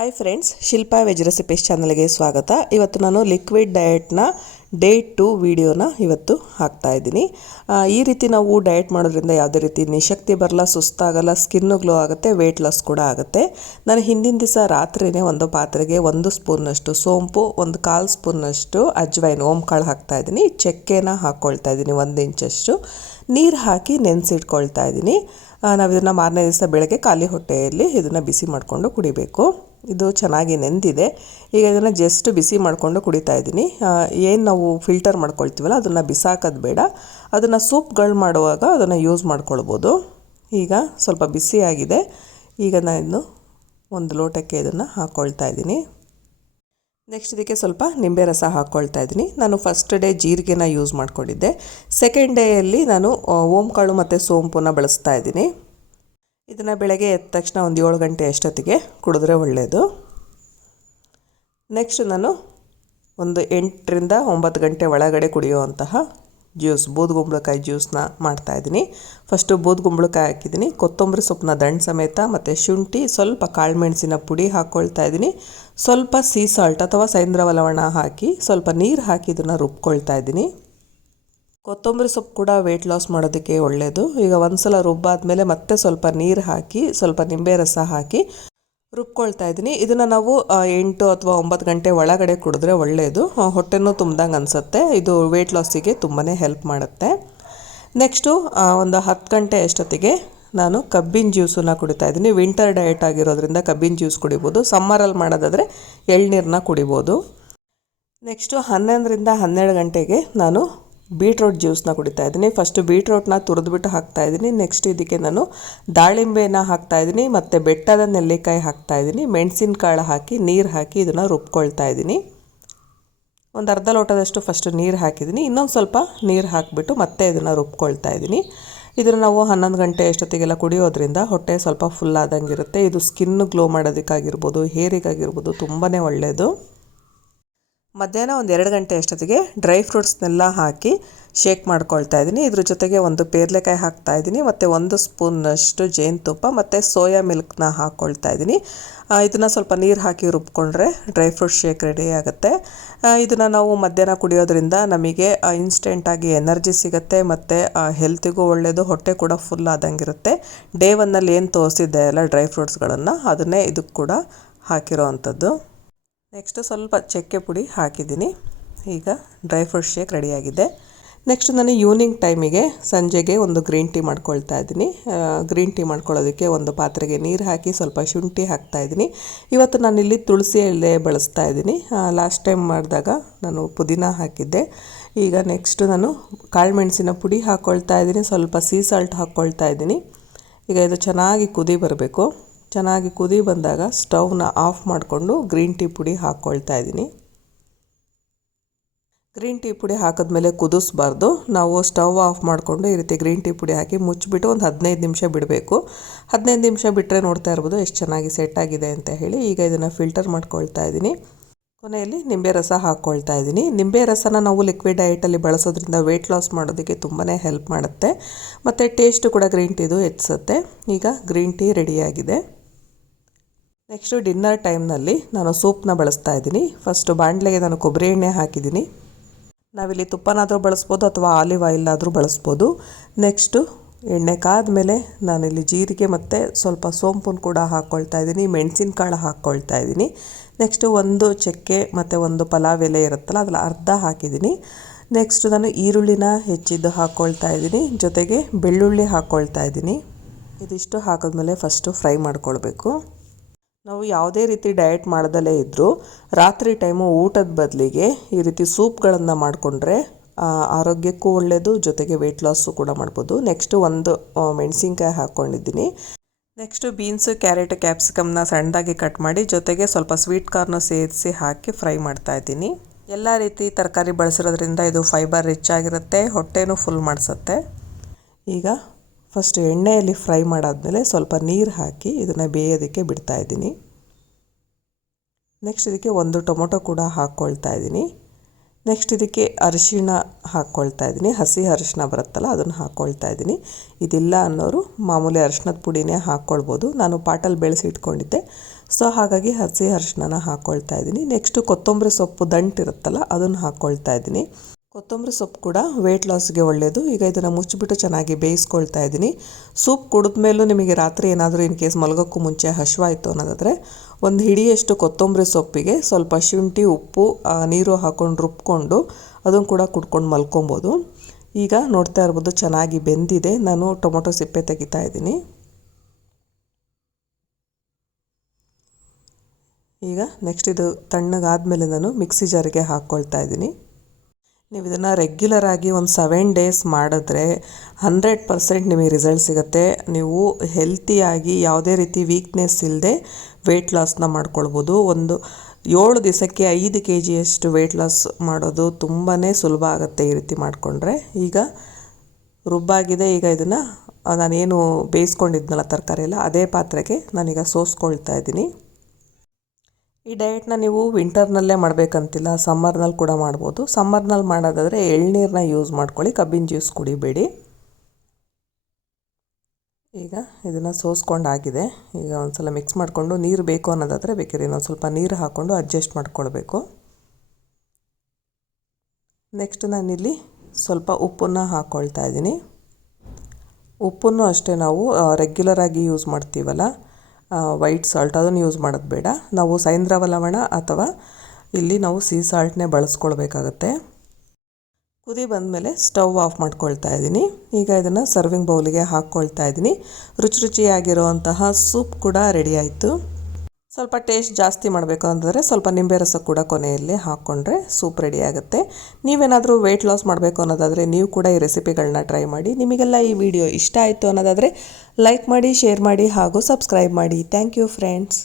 Hi friends Shilpa veg recipes ಚಾನಲ್ಗೆ ಸ್ವಾಗತ. ಇವತ್ತು ನಾನು ಲಿಕ್ವಿಡ್ ಡಯಟ್ನ ಡೇ ಟು ವಿಡಿಯೋನ ಇವತ್ತು ಹಾಕ್ತಾ ಇದ್ದೀನಿ. ಈ ರೀತಿ ನಾವು ಡಯಟ್ ಮಾಡೋದ್ರಿಂದ ಯಾವುದೇ ರೀತಿ ನಿಶಕ್ತಿ ಬರಲ್ಲ, ಸುಸ್ತಾಗಲ್ಲ ಸ್ಕಿನ್ನು ಗ್ಲೋ ಆಗುತ್ತೆ ವೆಯ್ಟ್ ಲಾಸ್ ಕೂಡ ಆಗುತ್ತೆ. ನಾನು ಹಿಂದಿನ ದಿವಸ ರಾತ್ರಿನೇ ಒಂದು ಪಾತ್ರೆಗೆ ಒಂದು ಸ್ಪೂನ್ನಷ್ಟು ಸೋಂಪು, ಒಂದು ಕಾಲು ಸ್ಪೂನ್ನಷ್ಟು ಅಜ್ವೈನ್ ಓಂಕಾಳು ಹಾಕ್ತಾ ಇದ್ದೀನಿ. ಚಕ್ಕೆನ ಹಾಕ್ಕೊಳ್ತಾ ಇದ್ದೀನಿ ಒಂದು ಇಂಚಷ್ಟು. ನೀರು ಹಾಕಿ ನೆನೆಸಿಟ್ಕೊಳ್ತಾ ಇದ್ದೀನಿ. ನಾವು ಇದನ್ನು ಮಾರನೇ ದಿವಸ ಬೆಳಗ್ಗೆ ಖಾಲಿ ಹೊಟ್ಟೆಯಲ್ಲಿ ಇದನ್ನು ಬಿಸಿ ಮಾಡಿಕೊಂಡು ಕುಡಿಬೇಕು. ಇದು ಚೆನ್ನಾಗಿ ನೆಂದಿದೆ. ಈಗ ಇದನ್ನು ಜಸ್ಟ್ ಬಿಸಿ ಮಾಡಿಕೊಂಡು ಕುಡಿತಾ ಇದ್ದೀನಿ. ಏನು ನಾವು ಫಿಲ್ಟರ್ ಮಾಡ್ಕೊಳ್ತೀವಲ್ಲ, ಅದನ್ನು ಬಿಸಾಕೋದು ಬೇಡ. ಅದನ್ನು ಸೂಪ್ಗಳು ಮಾಡುವಾಗ ಅದನ್ನು ಯೂಸ್ ಮಾಡ್ಕೊಳ್ಬೋದು. ಈಗ ಸ್ವಲ್ಪ ಬಿಸಿಯಾಗಿದೆ ಈಗ ನಾನು ಒಂದು ಲೋಟಕ್ಕೆ ಇದನ್ನು ಹಾಕ್ಕೊಳ್ತಾ ಇದ್ದೀನಿ. ನೆಕ್ಸ್ಟ್ ಇದಕ್ಕೆ ಸ್ವಲ್ಪ ನಿಂಬೆ ರಸ ಹಾಕ್ಕೊಳ್ತಾ ಇದ್ದೀನಿ. ನಾನು ಫಸ್ಟ್ ಡೇ ಜೀರಿಗೆನ ಯೂಸ್ ಮಾಡ್ಕೊಂಡಿದ್ದೆ. ಸೆಕೆಂಡ್ ಡೇಯಲ್ಲಿ ನಾನು ಓಂಕಾಳು ಮತ್ತು ಸೋಂಪುನ ಬಳಸ್ತಾ ಇದ್ದೀನಿ. ಇದನ್ನು ಬೆಳಗ್ಗೆ ಎದ್ದ ತಕ್ಷಣ ಒಂದು ಏಳು ಗಂಟೆ ಅಷ್ಟೊತ್ತಿಗೆ ಕುಡಿದ್ರೆ ಒಳ್ಳೆಯದು ನೆಕ್ಸ್ಟ್ ನಾನು ಒಂದು ಎಂಟರಿಂದ ಒಂಬತ್ತು ಗಂಟೆ ಒಳಗಡೆ ಕುಡಿಯುವಂತಹ ಜ್ಯೂಸ್ ಬೂದುಗುಂಬಳಕಾಯಿ ಜ್ಯೂಸ್ನ ಮಾಡ್ತಾಯಿದ್ದೀನಿ ಫಸ್ಟು ಬೂದುಗುಂಬಳಕಾಯಿ ಹಾಕಿದ್ದೀನಿ. ಕೊತ್ತಂಬರಿ ಸೊಪ್ಪನ್ನ ದಂಡ ಸಮೇತ ಮತ್ತು ಶುಂಠಿ, ಸ್ವಲ್ಪ ಕಾಳುಮೆಣಸಿನ ಪುಡಿ ಹಾಕ್ಕೊಳ್ತಾ ಇದ್ದೀನಿ. ಸ್ವಲ್ಪ ಸೀ ಸಾಲ್ಟ್ ಅಥವಾ ಸೈಂದ್ರವ ಲವಣ ಹಾಕಿ ಸ್ವಲ್ಪ ನೀರು ಹಾಕಿ ಇದನ್ನು ರುಬ್ಕೊಳ್ತಾ ಇದ್ದೀನಿ. ಕೊತ್ತಂಬರಿ ಸೊಪ್ಪು ಕೂಡ ವೆಯ್ಟ್ ಲಾಸ್ ಮಾಡೋದಕ್ಕೆ ಒಳ್ಳೆಯದು ಈಗ ಒಂದ್ಸಲ ರುಬ್ಬಾದ್ಮೇಲೆ ಮತ್ತೆ ಸ್ವಲ್ಪ ನೀರು ಹಾಕಿ, ಸ್ವಲ್ಪ ನಿಂಬೆ ರಸ ಹಾಕಿ ರುಬ್ಕೊಳ್ತಾ ಇದ್ದೀನಿ. ಇದನ್ನು ನಾವು ಎಂಟು ಅಥವಾ ಒಂಬತ್ತು ಗಂಟೆ ಒಳಗಡೆ ಕುಡಿದ್ರೆ ಒಳ್ಳೆಯದು ಹೊಟ್ಟೆನೂ ತುಂಬ್ದಂಗೆ ಅನಿಸುತ್ತೆ. ಇದು ವೆಯ್ಟ್ ಲಾಸಿಗೆ ತುಂಬಾ ಹೆಲ್ಪ್ ಮಾಡುತ್ತೆ. ನೆಕ್ಸ್ಟು ಒಂದು ಹತ್ತು ಗಂಟೆ ಅಷ್ಟೊತ್ತಿಗೆ ನಾನು ಕಬ್ಬಿನ ಜ್ಯೂಸನ್ನ ಕುಡಿತಾ ಇದ್ದೀನಿ. ವಿಂಟರ್ ಡಯಟ್ ಆಗಿರೋದ್ರಿಂದ ಕಬ್ಬಿನ ಜ್ಯೂಸ್ ಕುಡಿಬೋದು. ಸಮ್ಮರಲ್ಲಿ ಮಾಡೋದಾದರೆ ಎಳ್ನೀರನ್ನ ಕುಡಿಬೋದು. ನೆಕ್ಸ್ಟು ಹನ್ನೊಂದರಿಂದ ಹನ್ನೆರಡು ಗಂಟೆಗೆ ನಾನು ಬೀಟ್ರೋಟ್ ಜ್ಯೂಸ್ನ ಕುಡಿತಾ ಇದ್ದೀನಿ. ಫಸ್ಟು ಬೀಟ್ರೋಟ್ನ ತುರಿದ್ಬಿಟ್ಟು ಹಾಕ್ತಾ ಇದ್ದೀನಿ. ನೆಕ್ಸ್ಟ್ ಇದಕ್ಕೆ ನಾನು ದಾಳಿಂಬೆನ ಹಾಕ್ತಾ ಇದ್ದೀನಿ ಮತ್ತು ಬೆಟ್ಟದ ನೆಲ್ಲಿಕಾಯಿ ಹಾಕ್ತಾ ಇದ್ದೀನಿ. ಮೆಣಸಿನಕಾಳು ಹಾಕಿ, ನೀರು ಹಾಕಿ ಇದನ್ನು ರುಬ್ಕೊಳ್ತಾ ಇದ್ದೀನಿ. ಒಂದು ಅರ್ಧ ಲೋಟದಷ್ಟು ಫಸ್ಟ್ ನೀರು ಹಾಕಿದ್ದೀನಿ. ಇನ್ನೊಂದು ಸ್ವಲ್ಪ ನೀರು ಹಾಕಿಬಿಟ್ಟು ಮತ್ತೆ ಇದನ್ನು ರುಬ್ಕೊಳ್ತಾ ಇದ್ದೀನಿ. ಇದನ್ನು ನಾವು ಹನ್ನೊಂದು ಗಂಟೆ ಅಷ್ಟೊತ್ತಿಗೆಲ್ಲ ಕುಡಿಯೋದ್ರಿಂದ ಹೊಟ್ಟೆ ಸ್ವಲ್ಪ ಫುಲ್ ಆದಂಗೆ ಇರುತ್ತೆ. ಇದು ಸ್ಕಿನ್ ಗ್ಲೋ ಮಾಡೋದಕ್ಕಾಗಿರ್ಬೋದು ಹೇರಿಗಾಗಿರ್ಬೋದು ತುಂಬಾ ಒಳ್ಳೆಯದು ಮಧ್ಯಾಹ್ನ ಒಂದು ಎರಡು ಗಂಟೆ ಅಷ್ಟೊತ್ತಿಗೆ ಡ್ರೈ ಫ್ರೂಟ್ಸ್ನೆಲ್ಲ ಹಾಕಿ ಶೇಕ್ ಮಾಡ್ಕೊಳ್ತಾ ಇದ್ದೀನಿ. ಇದ್ರ ಜೊತೆಗೆ ಒಂದು ಪೇರ್ಲೆಕಾಯಿ ಹಾಕ್ತಾ ಇದ್ದೀನಿ. ಮತ್ತು ಒಂದು ಸ್ಪೂನಷ್ಟು ಜೇನುತುಪ್ಪ ಮತ್ತು ಸೋಯಾ ಮಿಲ್ಕ್ನ ಹಾಕ್ಕೊಳ್ತಾ ಇದ್ದೀನಿ. ಇದನ್ನು ಸ್ವಲ್ಪ ನೀರು ಹಾಕಿ ರುಬ್ಕೊಂಡ್ರೆ ಡ್ರೈ ಫ್ರೂಟ್ ಶೇಕ್ ರೆಡಿ ಆಗುತ್ತೆ. ಇದನ್ನು ನಾವು ಮಧ್ಯಾಹ್ನ ಕುಡಿಯೋದ್ರಿಂದ ನಮಗೆ ಇನ್ಸ್ಟೆಂಟಾಗಿ ಎನರ್ಜಿ ಸಿಗುತ್ತೆ ಮತ್ತು ಹೆಲ್ತಿಗೂ ಒಳ್ಳೆಯದು ಹೊಟ್ಟೆ ಕೂಡ ಫುಲ್ ಆದಂಗಿರುತ್ತೆ. ಡೇ ಒನ್ನಲ್ಲಿ ಏನು ತೋರಿಸಿದ್ದೆ ಎಲ್ಲ ಡ್ರೈ ಫ್ರೂಟ್ಸ್ಗಳನ್ನು, ಅದನ್ನೇ ಇದಕ್ಕೆ ಕೂಡ ಹಾಕಿರೋ ಅಂಥದ್ದು. ನೆಕ್ಸ್ಟ್ ಸ್ವಲ್ಪ ಚಕ್ಕೆ ಪುಡಿ ಹಾಕಿದ್ದೀನಿ. ಈಗ ಡ್ರೈ ಫ್ರೂಟ್ ಶೇಕ್ ರೆಡಿಯಾಗಿದೆ ನೆಕ್ಸ್ಟ್ ನಾನು ಈವ್ನಿಂಗ್ ಟೈಮಿಗೆ ಸಂಜೆಗೆ ಒಂದು ಗ್ರೀನ್ ಟೀ ಮಾಡ್ಕೊಳ್ತಾ ಇದ್ದೀನಿ. ಗ್ರೀನ್ ಟೀ ಮಾಡ್ಕೊಳ್ಳೋದಕ್ಕೆ ಒಂದು ಪಾತ್ರೆಗೆ ನೀರು ಹಾಕಿ ಸ್ವಲ್ಪ ಶುಂಠಿ ಹಾಕ್ತಾ ಇದ್ದೀನಿ. ಇವತ್ತು ನಾನಿಲ್ಲಿ ತುಳಸಿ ಎಲೆ ಬಳಸ್ತಾ ಇದ್ದೀನಿ. ಲಾಸ್ಟ್ ಟೈಮ್ ಮಾಡಿದಾಗ ನಾನು ಪುದೀನ ಹಾಕಿದ್ದೆ. ಈಗ ನೆಕ್ಸ್ಟ್ ನಾನು ಕಾಳುಮೆಣಸಿನ ಪುಡಿ ಹಾಕ್ಕೊಳ್ತಾ ಇದ್ದೀನಿ. ಸ್ವಲ್ಪ ಸೀ ಸಾಲ್ಟ್ ಹಾಕ್ಕೊಳ್ತಾ ಇದ್ದೀನಿ. ಈಗ ಇದು ಚೆನ್ನಾಗಿ ಕುದಿ ಬರಬೇಕು. ಚೆನ್ನಾಗಿ ಕುದಿ ಬಂದಾಗ ಸ್ಟವ್ನ ಆಫ್ ಮಾಡಿಕೊಂಡು ಗ್ರೀನ್ ಟೀ ಪುಡಿ ಹಾಕ್ಕೊಳ್ತಾ ಇದ್ದೀನಿ. ಗ್ರೀನ್ ಟೀ ಪುಡಿ ಹಾಕಿದ್ಮೇಲೆ ಕುದಿಸ್ಬಾರ್ದು. ನಾವು ಸ್ಟವ್ ಆಫ್ ಮಾಡಿಕೊಂಡು ಈ ರೀತಿ ಗ್ರೀನ್ ಟೀ ಪುಡಿ ಹಾಕಿ ಮುಚ್ಚಿಬಿಟ್ಟು ಒಂದು ಹದಿನೈದು ನಿಮಿಷ ಬಿಡಬೇಕು. ಹದಿನೈದು ನಿಮಿಷ ಬಿಟ್ಟರೆ ನೋಡ್ತಾ ಇರ್ಬೋದು ಎಷ್ಟು ಚೆನ್ನಾಗಿ ಸೆಟ್ ಆಗಿದೆ ಅಂತ ಹೇಳಿ ಈಗ ಇದನ್ನು ಫಿಲ್ಟರ್ ಮಾಡ್ಕೊಳ್ತಾ ಇದ್ದೀನಿ. ಕೊನೆಯಲ್ಲಿ ನಿಂಬೆ ರಸ ಹಾಕ್ಕೊಳ್ತಾ ಇದ್ದೀನಿ. ನಿಂಬೆ ರಸನ ನಾವು ಲಿಕ್ವಿಡ್ ಡಯಟಲ್ಲಿ ಬಳಸೋದ್ರಿಂದ ವೆಯ್ಟ್ ಲಾಸ್ ಮಾಡೋದಕ್ಕೆ ತುಂಬಾ ಹೆಲ್ಪ್ ಮಾಡುತ್ತೆ. ಮತ್ತು ಟೇಸ್ಟು ಕೂಡ ಗ್ರೀನ್ ಟೀದು ಹೆಚ್ಚಿಸುತ್ತೆ ಈಗ ಗ್ರೀನ್ ಟೀ ರೆಡಿಯಾಗಿದೆ ನೆಕ್ಸ್ಟು ಡಿನ್ನರ್ ಟೈಮ್ನಲ್ಲಿ ನಾನು ಸೂಪ್ನ ಬಳಸ್ತಾ ಇದ್ದೀನಿ. ಫಸ್ಟು ಬಾಣಲೆಗೆ ನಾನು ಕೊಬ್ಬರಿ ಎಣ್ಣೆ ಹಾಕಿದ್ದೀನಿ. ನಾವಿಲ್ಲಿ ತುಪ್ಪನಾದರೂ ಬಳಸ್ಬೋದು ಅಥವಾ ಆಲಿವ್ ಆಯಿಲ್ ಆದರೂ ಬಳಸ್ಬೋದು. ನೆಕ್ಸ್ಟು ಎಣ್ಣೆ ಕಾದ್ಮೇಲೆ ನಾನಿಲ್ಲಿ ಜೀರಿಗೆ ಮತ್ತು ಸ್ವಲ್ಪ ಸೋಂಪುನ ಕೂಡ ಹಾಕ್ಕೊಳ್ತಾ ಇದ್ದೀನಿ. ಮೆಣಸಿನಕಾಳು ಹಾಕ್ಕೊಳ್ತಾ ಇದ್ದೀನಿ. ನೆಕ್ಸ್ಟು ಒಂದು ಚಕ್ಕೆ ಮತ್ತು ಒಂದು ಪಲಾವ್ ಎಲೆ ಇರುತ್ತಲ್ಲ, ಅದ್ರಲ್ಲಿ ಅರ್ಧ ಹಾಕಿದ್ದೀನಿ. ನೆಕ್ಸ್ಟು ನಾನು ಈರುಳ್ಳಿನ ಹೆಚ್ಚಿದ್ದು ಹಾಕ್ಕೊಳ್ತಾ ಇದ್ದೀನಿ. ಜೊತೆಗೆ ಬೆಳ್ಳುಳ್ಳಿ ಹಾಕ್ಕೊಳ್ತಾ ಇದ್ದೀನಿ. ಇದಿಷ್ಟು ಹಾಕಿದ್ಮೇಲೆ ಫಸ್ಟು ಫ್ರೈ ಮಾಡ್ಕೊಳ್ಬೇಕು. ನಾವು ಯಾವುದೇ ರೀತಿ ಡಯಟ್ ಮಾಡ್ದಲೇ ಇದ್ದರೂ ರಾತ್ರಿ ಟೈಮು ಊಟದ ಬದಲಿಗೆ ಈ ರೀತಿ ಸೂಪ್ಗಳನ್ನು ಮಾಡಿಕೊಂಡ್ರೆ ಆರೋಗ್ಯಕ್ಕೂ ಒಳ್ಳೆಯದು ಜೊತೆಗೆ ವೆಯ್ಟ್ ಲಾಸು ಕೂಡ ಮಾಡ್ಬೋದು. ನೆಕ್ಸ್ಟು ಒಂದು ಮೆಣಸಿನ್ಕಾಯಿ ಹಾಕ್ಕೊಂಡಿದ್ದೀನಿ ನೆಕ್ಸ್ಟು ಬೀನ್ಸು ಕ್ಯಾರೆಟ್ ಕ್ಯಾಪ್ಸಿಕಮ್ನ ಸಣ್ಣದಾಗಿ ಕಟ್ ಮಾಡಿ, ಜೊತೆಗೆ ಸ್ವಲ್ಪ ಸ್ವೀಟ್ ಕಾರ್ನು ಸೇರಿಸಿ ಹಾಕಿ ಫ್ರೈ ಮಾಡ್ತಾ ಇದ್ದೀನಿ. ಎಲ್ಲ ರೀತಿ ತರಕಾರಿ ಬಳಸಿರೋದ್ರಿಂದ ಇದು ಫೈಬರ್ ರಿಚ್ ಆಗಿರುತ್ತೆ, ಹೊಟ್ಟೆನೂ ಫುಲ್ ಮಾಡಿಸುತ್ತೆ. ಈಗ ಫಸ್ಟ್ ಎಣ್ಣೆಯಲ್ಲಿ ಫ್ರೈ ಮಾಡಾದಮೇಲೆ ಸ್ವಲ್ಪ ನೀರು ಹಾಕಿ ಇದನ್ನು ಬೇಯೋದಕ್ಕೆ ಬಿಡ್ತಾ ಇದ್ದೀನಿ. ನೆಕ್ಸ್ಟ್ ಇದಕ್ಕೆ ಒಂದು ಟೊಮೊಟೊ ಕೂಡ ಹಾಕ್ಕೊಳ್ತಾ ಇದ್ದೀನಿ. ನೆಕ್ಸ್ಟ್ ಇದಕ್ಕೆ ಅರಿಶಿಣ ಹಾಕ್ಕೊಳ್ತಾ ಇದ್ದೀನಿ. ಹಸಿ ಅರಿಶಿಣ ಬರುತ್ತಲ್ಲ, ಅದನ್ನು ಹಾಕ್ಕೊಳ್ತಾ ಇದ್ದೀನಿ. ಇದಿಲ್ಲ ಅನ್ನೋರು ಮಾಮೂಲಿ ಅರಿಶಿಣದ ಪುಡಿನೇ ಹಾಕ್ಕೊಳ್ಬೋದು ನಾನು ಪಾಟಲ್ಲಿ ಬೆಳೆಸಿ ಇಟ್ಕೊಂಡಿದ್ದೆ. ಸೊ ಹಾಗಾಗಿ ಹಸಿ ಅರಿಶಿಣನ ಹಾಕ್ಕೊಳ್ತಾ ಇದ್ದೀನಿ. ನೆಕ್ಸ್ಟು ಕೊತ್ತಂಬರಿ ಸೊಪ್ಪು ದಂಟಿರುತ್ತಲ್ಲ ಅದನ್ನು ಹಾಕ್ಕೊಳ್ತಾ ಇದ್ದೀನಿ. ಕೊತ್ತಂಬರಿ ಸೊಪ್ಪು ಕೂಡ ವೆಯ್ಟ್ ಲಾಸ್ಗೆ ಒಳ್ಳೆಯದು ಈಗ ಇದನ್ನು ಮುಚ್ಚಿಬಿಟ್ಟು ಚೆನ್ನಾಗಿ ಬೇಯಿಸ್ಕೊಳ್ತಾ ಇದ್ದೀನಿ. ಸೂಪ್ ಕುಡಿದ್ಮೇಲೂ ನಿಮಗೆ ರಾತ್ರಿ ಏನಾದರೂ ಇನ್ ಕೇಸ್ ಮಲಗೋಕ್ಕೂ ಮುಂಚೆ ಹಶ್ವಾಯಿತು ಅನ್ನೋದಾದರೆ, ಒಂದು ಹಿಡಿಯಷ್ಟು ಕೊತ್ತಂಬರಿ ಸೊಪ್ಪಿಗೆ ಸ್ವಲ್ಪ ಶುಂಠಿ, ಉಪ್ಪು ನೀರು ಹಾಕ್ಕೊಂಡು ರುಬ್ಕೊಂಡು ಅದನ್ನು ಕೂಡ ಕುಡ್ಕೊಂಡು ಮಲ್ಕೊಬೋದು. ಈಗ ನೋಡ್ತಾ ಇರ್ಬೋದು ಚೆನ್ನಾಗಿ ಬೆಂದಿದೆ. ನಾನು ಟೊಮೊಟೊ ಸಿಪ್ಪೆ ತೆಗಿತಾ ಇದ್ದೀನಿ. ಈಗ ನೆಕ್ಸ್ಟ್ ಇದು ತಣ್ಣಗಾದ ಮೇಲೆ ನಾನು ಮಿಕ್ಸಿ ಜಾರಿಗೆ ಹಾಕ್ಕೊಳ್ತಾ ಇದ್ದೀನಿ. ನೀವು ಇದನ್ನು ರೆಗ್ಯುಲರ್ ಆಗಿ ಒಂದು ಸೆವೆನ್ ಡೇಸ್ ಮಾಡಿದ್ರೆ ಹಂಡ್ರೆಡ್ ಪರ್ಸೆಂಟ್ ನಿಮಗೆ ರಿಸಲ್ಟ್ ಸಿಗುತ್ತೆ. ನೀವು ಹೆಲ್ತಿಯಾಗಿ ಯಾವುದೇ ರೀತಿ ವೀಕ್ನೆಸ್ ಇಲ್ಲದೆ ವೆಯ್ಟ್ ಲಾಸ್ನ ಮಾಡ್ಕೊಳ್ಬೋದು. ಒಂದು ಏಳು ದಿವಸಕ್ಕೆ ಐದು ಕೆ ಜಿಯಷ್ಟು ವೆಯ್ಟ್ ಲಾಸ್ ಮಾಡೋದು ತುಂಬಾ ಸುಲಭ ಆಗುತ್ತೆ ಈ ರೀತಿ ಮಾಡಿಕೊಂಡ್ರೆ. ಈಗ ರುಬ್ಬಾಗಿದೆ, ಈಗ ಇದನ್ನು ನಾನೇನು ಬೇಯಿಸ್ಕೊಂಡಿದ್ನಲ್ಲ ತರಕಾರಿ ಎಲ್ಲ, ಅದೇ ಪಾತ್ರೆಗೆ ನಾನೀಗ ಸೋಸ್ಕೊಳ್ತಾ ಇದ್ದೀನಿ. ಈ ಡಯಟ್ನ ನೀವು ವಿಂಟರ್ನಲ್ಲೇ ಮಾಡಬೇಕಂತಿಲ್ಲ, ಸಮ್ಮರ್ನಲ್ಲಿ ಕೂಡ ಮಾಡ್ಬೋದು. ಸಮ್ಮರ್ನಲ್ಲಿ ಮಾಡೋದಾದರೆ ಎಳ್ನೀರನ್ನ ಯೂಸ್ ಮಾಡ್ಕೊಳ್ಳಿ, ಕಬ್ಬಿನ ಜ್ಯೂಸ್ ಕುಡಿಬೇಡಿ. ಈಗ ಇದನ್ನು ಸೋಸ್ಕೊಂಡಾಗಿದೆ. ಈಗ ಒಂದು ಸಲ ಮಿಕ್ಸ್ ಮಾಡಿಕೊಂಡು ನೀರು ಬೇಕು ಅನ್ನೋದಾದರೆ ಬೇಕಾದ್ರೆ ಇನ್ನೊಂದು ಸ್ವಲ್ಪ ನೀರು ಹಾಕ್ಕೊಂಡು ಅಡ್ಜಸ್ಟ್ ಮಾಡ್ಕೊಳ್ಬೇಕು. ನೆಕ್ಸ್ಟ್ ನಾನಿಲ್ಲಿ ಸ್ವಲ್ಪ ಉಪ್ಪನ್ನು ಹಾಕ್ಕೊಳ್ತಾ ಇದ್ದೀನಿ. ಉಪ್ಪನ್ನು ಅಷ್ಟೇ ನಾವು ರೆಗ್ಯುಲರಾಗಿ ಯೂಸ್ ಮಾಡ್ತೀವಲ್ಲ ವೈಟ್ ಸಾಲ್ಟ್ ಅದನ್ನು ಯೂಸ್ ಮಾಡೋದು ಬೇಡ. ನಾವು ಸೈಂದ್ರವ ಲವಣ ಅಥವಾ ಇಲ್ಲಿ ನಾವು ಸೀ ಸಾಲ್ಟ್ನೇ ಬಳಸ್ಕೊಳ್ಬೇಕಾಗತ್ತೆ. ಕುದಿ ಬಂದಮೇಲೆ ಸ್ಟವ್ ಆಫ್ ಮಾಡ್ಕೊಳ್ತಾ ಇದ್ದೀನಿ. ಈಗ ಇದನ್ನು ಸರ್ವಿಂಗ್ ಬೌಲಿಗೆ ಹಾಕ್ಕೊಳ್ತಾ ಇದ್ದೀನಿ. ರುಚಿ ರುಚಿಯಾಗಿರುವಂತಹ ಸೂಪ್ ಕೂಡ ರೆಡಿ ಆಯಿತು. ಸ್ವಲ್ಪ ಟೇಸ್ಟ್ ಜಾಸ್ತಿ ಮಾಡಬೇಕು ಅಂತಂದರೆ ಸ್ವಲ್ಪ ನಿಂಬೆ ರಸ ಕೂಡ ಕೊನೆಯಲ್ಲಿ ಹಾಕ್ಕೊಂಡ್ರೆ ಸೂಪ್ ರೆಡಿ ಆಗುತ್ತೆ. ನೀವೇನಾದರೂ ವೆಯ್ಟ್ ಲಾಸ್ ಮಾಡಬೇಕು ಅನ್ನೋದಾದರೆ ನೀವು ಕೂಡ ಈ ರೆಸಿಪಿಗಳನ್ನ ಟ್ರೈ ಮಾಡಿ. ನಿಮಗೆಲ್ಲ ಈ ವಿಡಿಯೋ ಇಷ್ಟ ಆಯಿತು ಅನ್ನೋದಾದರೆ ಲೈಕ್ ಮಾಡಿ ಶೇರ್ ಮಾಡಿ ಹಾಗೂ ಸಬ್ಸ್ಕ್ರೈಬ್ ಮಾಡಿ. Thank you friends